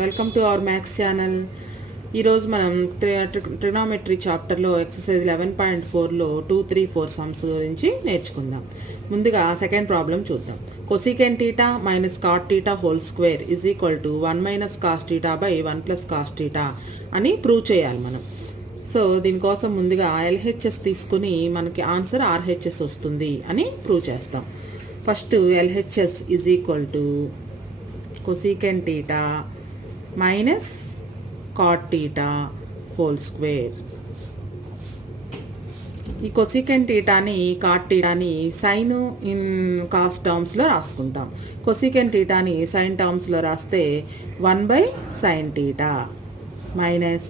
Welcome to our maths channel. ఈరోజు మనం trigonometry చాప్టర్లో ఎక్సర్సైజ్ 11.4లో 2, 3, 4 సమ్స్ గురించి నేర్చుకుందాం. ముందుగా సెకండ్ ప్రాబ్లం చూద్దాం. Cosec theta minus cot theta whole square is equal to 1 minus cos theta by 1 plus cos theta అని prove చేయాలి మనం. సో దీనికోసం ముందుగా ఎల్హెచ్ఎస్ తీసుకుని మనకి ఆన్సర్ ఆర్హెచ్ఎస్ వస్తుంది అని ప్రూవ్ చేస్తాం. First LHS is equal to cosec theta minus cot theta whole square. ఈ కొసికెన్ టీటాని కాట్ టీటాని సైన్ ఇన్ కాస్ టర్మ్స్లో రాసుకుంటాం. కొసికెన్ టీటాని సైన్ టర్మ్స్లో రాస్తే 1/sin టీటా మైనస్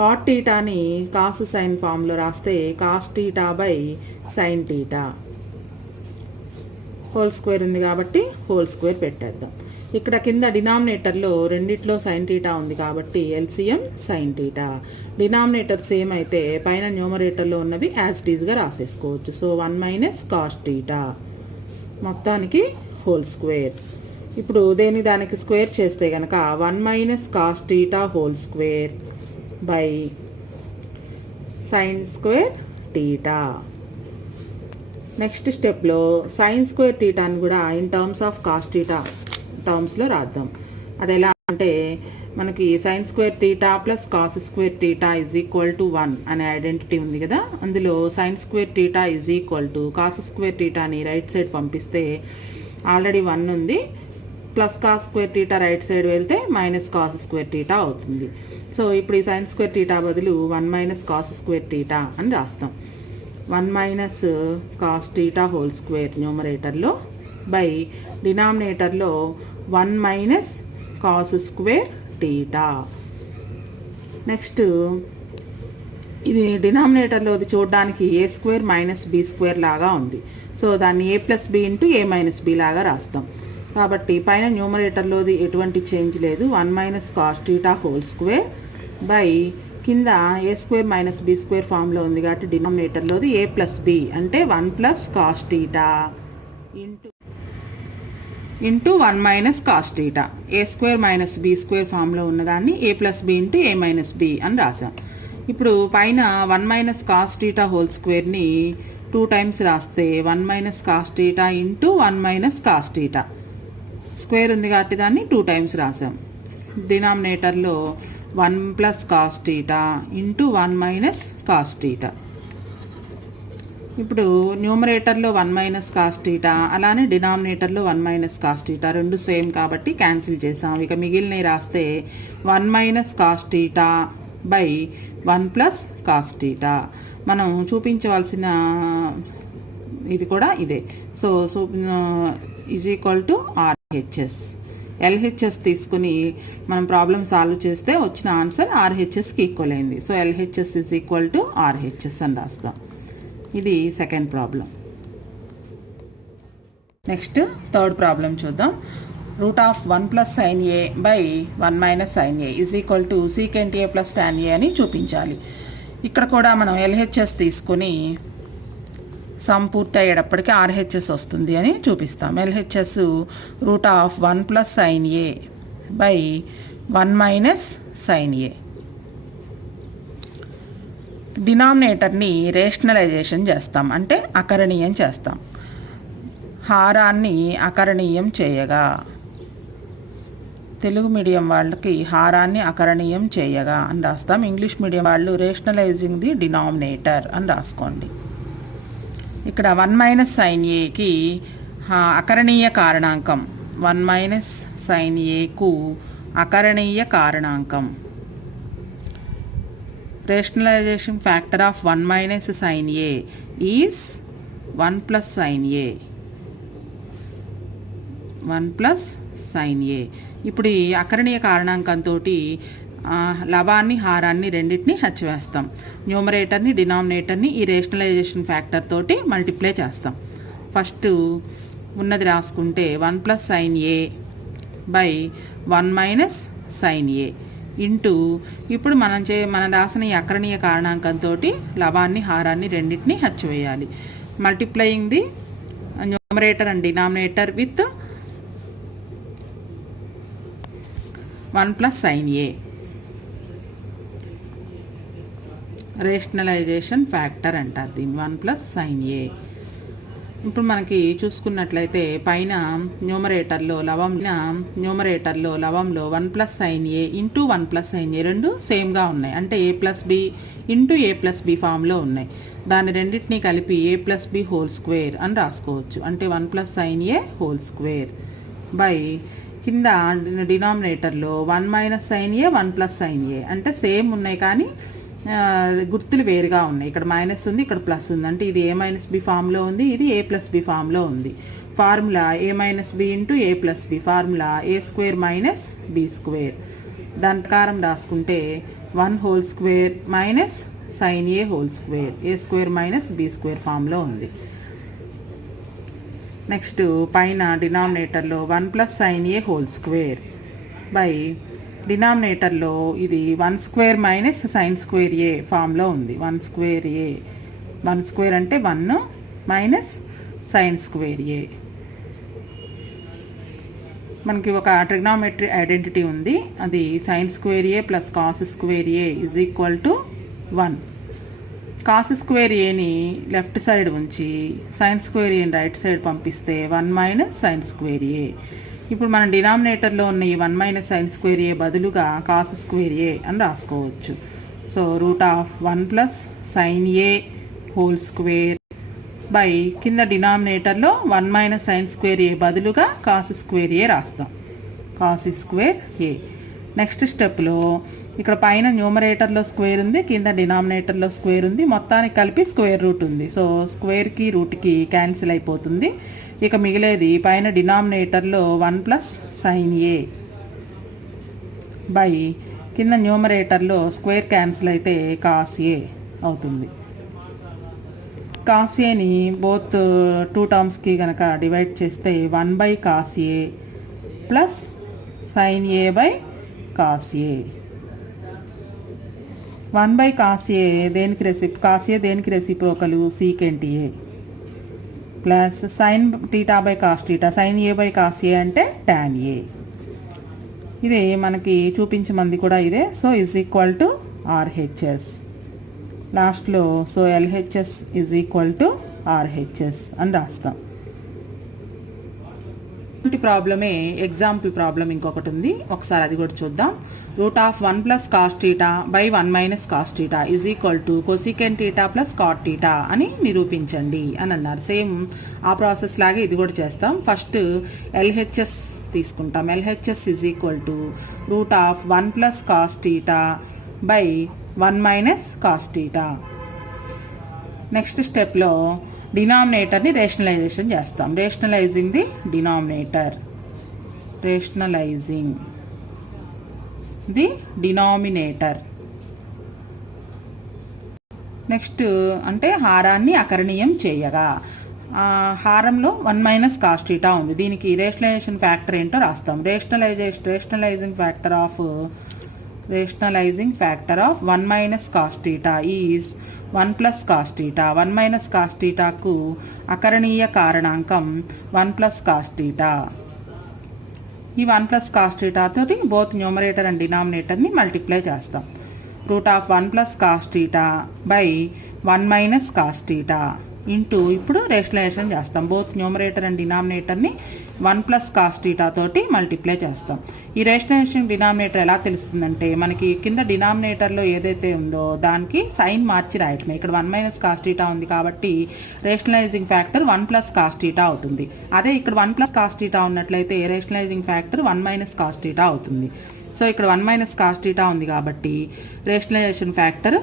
కాట్ టీటాని కాస్ సైన్ ఫామ్లో రాస్తే cos theta by sine theta. Whole square ఉంది కాబట్టి హోల్ స్క్వేర్ పెట్టేద్దాం. ఇక్కడ కింద డినామినేటర్లో రెండిట్లో సైన్ టీటా ఉంది కాబట్టి LCM sine theta. Denominator same అయితే పైన న్యూమరేటర్లో ఉన్నవి యాజ్ ఇట్ ఈజ్గా రాసేసుకోవచ్చు. సో 1 మైనస్ కాస్ టీటా మొత్తానికి హోల్ స్క్వేర్. ఇప్పుడు దానికి స్క్వేర్ చేస్తే కనుక 1 minus cos theta whole square by sine square theta. Next స్టెప్లో సైన్ స్క్వేర్ టీటాని కూడా in terms of cos theta టర్మ్స్లో రాద్దాం. అది ఎలా అంటే మనకి sine square theta plus cos square theta is equal to 1 అనే ఐడెంటిటీ ఉంది కదా. అందులో sine square theta is equal to cos square టీటాని రైట్ సైడ్ పంపిస్తే ఆల్రెడీ 1 ఉంది, plus cos square theta right side వెళ్తే మైనస్ కాస్ స్క్వేర్ టీటా అవుతుంది. So ఇప్పుడు ఈ సైన్ స్క్వేర్ టీటా బదులు 1 మైనస్ కాస్ స్క్వేర్ టీటా అని రాస్తాం. 1 minus cos theta whole square న్యూమరేటర్లో బై డినామినేటర్లో 1 minus cos square theta. Next ఇది డినామినేటర్లో చూడడానికి A square minus B square లాగా ఉంది. సో దాన్ని A plus B into A minus B లాగా రాస్తాం. కాబట్టి పైన న్యూమరేటర్లోది ఎటువంటి చేంజ్ లేదు. 1 minus cos theta whole square by కింద A square minus B square ఫామ్లో ఉంది కాబట్టి డినామినేటర్లోది ఏ ప్లస్ బి అంటే 1 plus cos theta into 1 minus cos theta. A square minus B square ఫామ్లో ఉన్నదాన్ని A plus B into A minus B అని రాసాం. ఇప్పుడు పైన 1 మైనస్ కాస్ టీటా హోల్ స్క్వేర్ని 2 టైమ్స్ రాస్తే 1 minus cos theta into 1 minus cos theta. Square ఉంది కాబట్టి దాన్ని 2 టైమ్స్ రాసాం. డినామినేటర్లో 1 plus cos theta into 1 minus cos theta. ఇప్పుడు న్యూమరేటర్లో 1 మైనస్ కాస్ టీటా అలానే డినామినేటర్లో 1 మైనస్ కాస్ టీటా రెండు సేమ్ కాబట్టి క్యాన్సిల్ చేసాం. ఇక మిగిలినవి రాస్తే 1 minus cos theta by 1 plus cos theta. మనం చూపించవలసిన ఇది కూడా ఇదే. So is equal to RHS. LHS తీసుకుని మనం ప్రాబ్లం సాల్వ్ చేస్తే వచ్చిన ఆన్సర్ ఆర్హెచ్ఎస్కి ఈక్వల్ అయింది. So LHS is equal to RHS అని రాస్తాం. ఇది second problem. Next third problem చూద్దాం. Root of 1 plus sine A by 1 minus sine A is equal to secant A plus tan ఏ అని చూపించాలి. ఇక్కడ కూడా మనం ఎల్హెచ్ఎస్ తీసుకుని సమ్ పూర్తి అయ్యేటప్పటికీ ఆర్హెచ్ఎస్ వస్తుంది అని చూపిస్తాం. LHS root of 1 plus sine A by 1 minus sine A. డినామినేటర్ని రేషనలైజేషన్ చేస్తాం, అంటే అకరణీయం చేస్తాం. హారాన్ని అకరణీయం చేయగా, తెలుగు మీడియం వాళ్ళకి హారాన్ని అకరణీయం చేయగా అని రాస్తాం. ఇంగ్లీష్ మీడియం వాళ్ళు రేషనలైజింగ్ ది డినామినేటర్ అని రాసుకోండి. ఇక్కడ 1 మైనస్ సైన్ ఏకి అకరణీయ కారణాంకం 1 మైనస్ సైన్ ఏకు అకరణీయ కారణాంకం. Rationalization factor of 1 minus sin A is 1 plus sin A. 1 plus sin A. ఇప్పుడు ఈ అకరణీయ కారణాంకంతో లవాన్ని హారాన్ని రెండింటిని హచ్చివేస్తాం. న్యూమరేటర్ని డినామినేటర్ని ఈ రేషనలైజేషన్ ఫ్యాక్టర్ తోటి మల్టిప్లై చేస్తాం. ఫస్ట్ ఉన్నది రాసుకుంటే 1 plus sine A by 1 minus sine A into ఇప్పుడు మనం రాసిన ఈ అకరణీయ కారణాంకంతో లవాన్ని హారాన్ని రెండింటిని హచ్చివేయాలి. Multiplying the numerator and denominator with 1 plus sine A, rationalization factor అంటారు దీన్ని, 1 ప్లస్ సైన్ ఏ. ఇప్పుడు మనకి చూసుకున్నట్లయితే పైన న్యూమరేటర్లో లవంలో 1 plus sine A into 1 plus sine ఏ రెండు సేమ్గా ఉన్నాయి, అంటే A plus B into A plus B ఫామ్లో ఉన్నాయి. దాన్ని రెండింటినీ కలిపి ఏ ప్లస్ బి హోల్ స్క్వేర్ అని రాసుకోవచ్చు, అంటే 1 plus sine A whole square by కింద డినామినేటర్లో 1 మైనస్ సైన్ ఏ 1 ప్లస్ సైన్ ఏ, అంటే సేమ్ ఉన్నాయి కానీ గుర్తులు వేరుగా ఉన్నాయి. ఇక్కడ మైనస్ ఉంది, ఇక్కడ ప్లస్ ఉంది, అంటే ఇది ఏ మైనస్ బి ఫామ్లో ఉంది, ఇది ఏ ప్లస్ బి ఫామ్లో ఉంది. Formula A minus B into A plus B, formula A square minus B square. దాని ప్రకారం రాసుకుంటే 1 whole square minus sine A whole square, A square minus B square ఫామ్లో ఉంది. నెక్స్ట్ పైన డినామినేటర్లో 1 plus sine A whole square by డినామినేటర్లో ఇది 1 square minus sine square A ఫామ్లో ఉంది. 1 స్క్వేర్ ఏ, 1 స్క్వేర్ అంటే 1 మైనస్ సైన్ స్క్వేర్ ఏ. మనకి ఒక ట్రిగ్నామెట్రీ ఐడెంటిటీ ఉంది, అది sign square A plus cos square A is equal to 1. Cos square ఏని లెఫ్ట్ సైడ్ ఉంచి సైన్ స్క్వేర్ ఏని రైట్ సైడ్ పంపిస్తే 1 మైనస్ సైన్ స్క్వేర్ ఏ. ఇప్పుడు మన డినామినేటర్లో ఉన్న ఈ 1 మైనస్ సైన్ స్క్వేర్ ఏ బదులుగా కాస్ స్క్వేర్ ఏ అని రాసుకోవచ్చు. So root of 1 plus sine A whole square by కింద డినామినేటర్లో 1 మైనస్ సైన్ స్క్వేర్ ఏ బదులుగా కాస్ స్క్వేర్ ఏ రాస్తాం, కాస్ స్క్వేర్ ఏ. నెక్స్ట్ స్టెప్లో ఇక్కడ పైన న్యూమరేటర్లో స్క్వేర్ ఉంది, కింద డినామినేటర్లో స్క్వేర్ ఉంది, మొత్తానికి కలిపి స్క్వేర్ రూట్ ఉంది. సో స్క్వేర్కి రూట్కి క్యాన్సిల్ అయిపోతుంది. ఇక మిగిలేది పైన డినామినేటర్లో 1 ప్లస్ సైన్ ఏ బై కింద న్యూమరేటర్లో స్క్వేర్ క్యాన్సిల్ అయితే కాస్ ఏ అవుతుంది. కాస్ ఏని బోత్ 2 టర్మ్స్కి కనుక డివైడ్ చేస్తే 1 by cos A plus sine A by cos A. 1 by cos A దేనికి reciprocal secant A plus sine theta by cos theta, sine A by cos A అంటే tan A. ఇదే మనకి చూపించమంది కూడా ఇదే. So is equal to RHS లాస్ట్లో. So LHS is equal to RHS అని రాస్తాం. ప్రాబ్లమే ఎగ్జాంపుల్ ప్రాబ్లం ఇంకొకటి ఉంది, ఒకసారి అది కూడా చూద్దాం. Root of 1 plus cos theta by 1 minus cos theta is equal to cosec theta plus cot theta అని నిరూపించండి అని అన్నారు. సేమ్ ఆ ప్రాసెస్ లాగే ఇది కూడా చేస్తాం. ఫస్ట్ ఎల్హెచ్ఎస్ తీసుకుంటాం. LHS is equal to root of 1 plus cos theta by 1 minus cos theta. Next స్టెప్లో డినామినేటర్ని రేషనలైజేషన్ చేస్తాం. Rationalising the denominator, rationalising the denominator. Next అంటే హారాన్ని అకరణీయం చేయగా, హారంలో 1 మైనస్ కాస్ టీటా ఉంది, దీనికి రేషనలైజేషన్ ఫ్యాక్టర్ ఏంటో రాస్తాం. Rationalizing factor of 1 minus cos theta is 1 plus cos theta. 1 minus cos టీటాకు అకరణీయ కారణాంకం 1 ప్లస్ కాస్ టీటా. ఈ 1 ప్లస్ కాస్ టీటా తోటి బోత్ న్యూమరేటర్ అండ్ డినామినేటర్ని మల్టిప్లై చేస్తాం. Root of 1 plus cos theta by 1 minus cos theta into ఇప్పుడు rationalization చేస్తాం. Both numerator and డినామినేటర్ని 1 ప్లస్ కాస్ టీటా తోటి మల్టిప్లై చేస్తాం. ఈ రేషనలైజేషన్ డినామినేటర్ ఎలా తెలుస్తుందంటే మనకి కింద డినామినేటర్లో ఏదైతే ఉందో దానికి సైన్ మార్చి రాయటమే. ఇక్కడ 1 మైనస్ కాస్ టీటా ఉంది కాబట్టి rationalizing factor 1 plus cos theta అవుతుంది. అదే ఇక్కడ 1 ప్లస్ కాస్ టీటా ఉన్నట్లయితే rationalizing factor 1 minus cos theta అవుతుంది. సో ఇక్కడ 1 మైనస్ కాస్ టీటా ఉంది కాబట్టి rationalization factor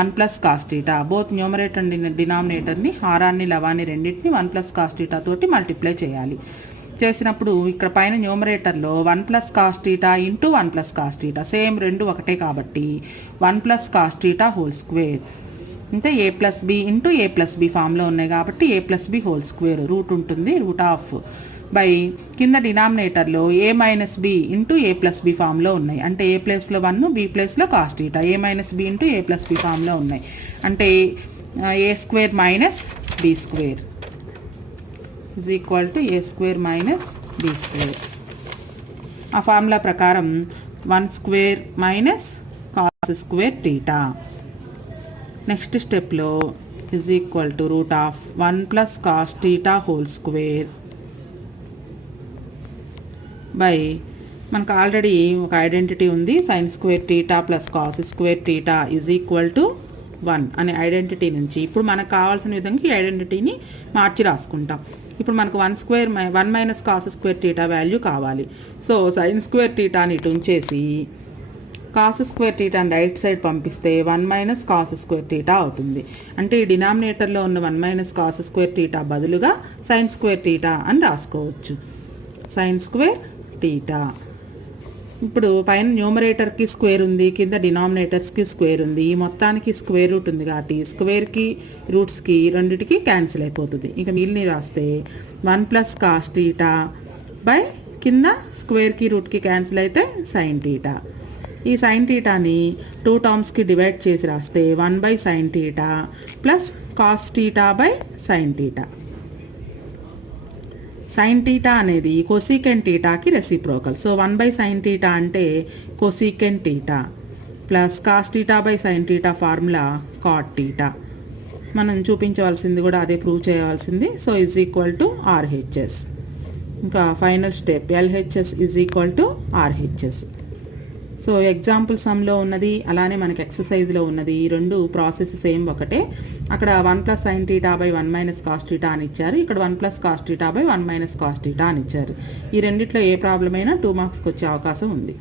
1 plus cos theta. Both numerator and డినామినేటర్ని హారాన్ని లవాన్ని రెండింటిని 1 ప్లస్ కాస్ టీటా తోటి మల్టిప్లై చేయాలి. చేసినప్పుడు ఇక్కడ పైన న్యూమరేటర్లో 1 plus cos theta into 1 plus cos theta, same రెండు ఒకటే కాబట్టి 1 plus cos theta whole square అంటే A plus B into A plus B ఫామ్లో ఉన్నాయి కాబట్టి A plus B whole square root ఉంటుంది. రూట్ ఆఫ్ బై కింద డినామినేటర్లో A minus B into A plus B ఫామ్లో ఉన్నాయి, అంటే ఏ ప్లేస్లో 1 బి ప్లేస్లో cos theta, A minus B into A plus B ఫామ్లో ఉన్నాయి, అంటే A square minus B square is equal to A square minus B square. ఆ formula ప్రకారం 1 square minus cos square theta. Next స్టెప్లో is equal to root of 1 plus cos theta whole square by మనకు already ఒక identity ఉంది, sin square theta plus cos square theta is equal to 1 అనే identity నుంచి ఇప్పుడు మనకు కావాల్సిన విధంగా ఈ ఐడెంటిటీని మార్చి రాసుకుంటాం. ఇప్పుడు మనకు 1 minus cos square theta value కావాలి. సో సైన్ స్క్వేర్ థీటాని ఇటు ఉంచేసి కాస్ స్క్వేర్ థీటాని రైట్ సైడ్ పంపిస్తే 1 మైనస్ కాస్ స్క్వేర్ థీటా అవుతుంది. అంటే ఈ డినామినేటర్లో ఉన్న 1 మైనస్ కాస్ స్క్వేర్ థీటా బదులుగా సైన్ స్క్వేర్ థీటా అని రాసుకోవచ్చు. Sine square theta. ఇప్పుడు పైన న్యూమరేటర్కి స్క్వేర్ ఉంది, కింద డినామినేటర్స్కి స్క్వేర్ ఉంది. ఈ మొత్తానికి స్క్వేర్ రూట్ ఉంది కాబట్టి స్క్వేర్కి రూట్స్కి రెండిటికి క్యాన్సిల్ అయిపోతుంది. ఇక మిగిలిన రాస్తే 1 ప్లస్ కాస్ థీటా బై కింద స్క్వేర్కి రూట్కి క్యాన్సిల్ అయితే సైన్ థీటా. ఈ సైన్ థీటాని 2 టర్మ్స్కి డివైడ్ చేసి రాస్తే 1 by sine theta plus cos theta by sine theta. Sine theta అనేది కొసీకెంట్ థీటాకి reciprocal. So 1 by sine theta అంటే cosecant theta plus cos theta by sine theta formula cot theta. మనం చూపించవలసింది కూడా అదే ప్రూవ్ చేయవలసింది. So is equal to RHS. ఇంకా final step LHS is equal to RHS. So example సమ్లో ఉన్నది అలానే మనకి ఎక్సర్సైజ్లో ఉన్నది, ఈ రెండు ప్రాసెస్ సేమ్ ఒకటే. అక్కడ 1 plus sine theta by 1 minus cos theta అని ఇచ్చారు, ఇక్కడ 1 plus cos theta by 1 minus cos theta అని ఇచ్చారు. ఈ రెండిట్లో ఏ ప్రాబ్లం అయినా 2 మార్క్స్కి వచ్చే అవకాశం ఉంది.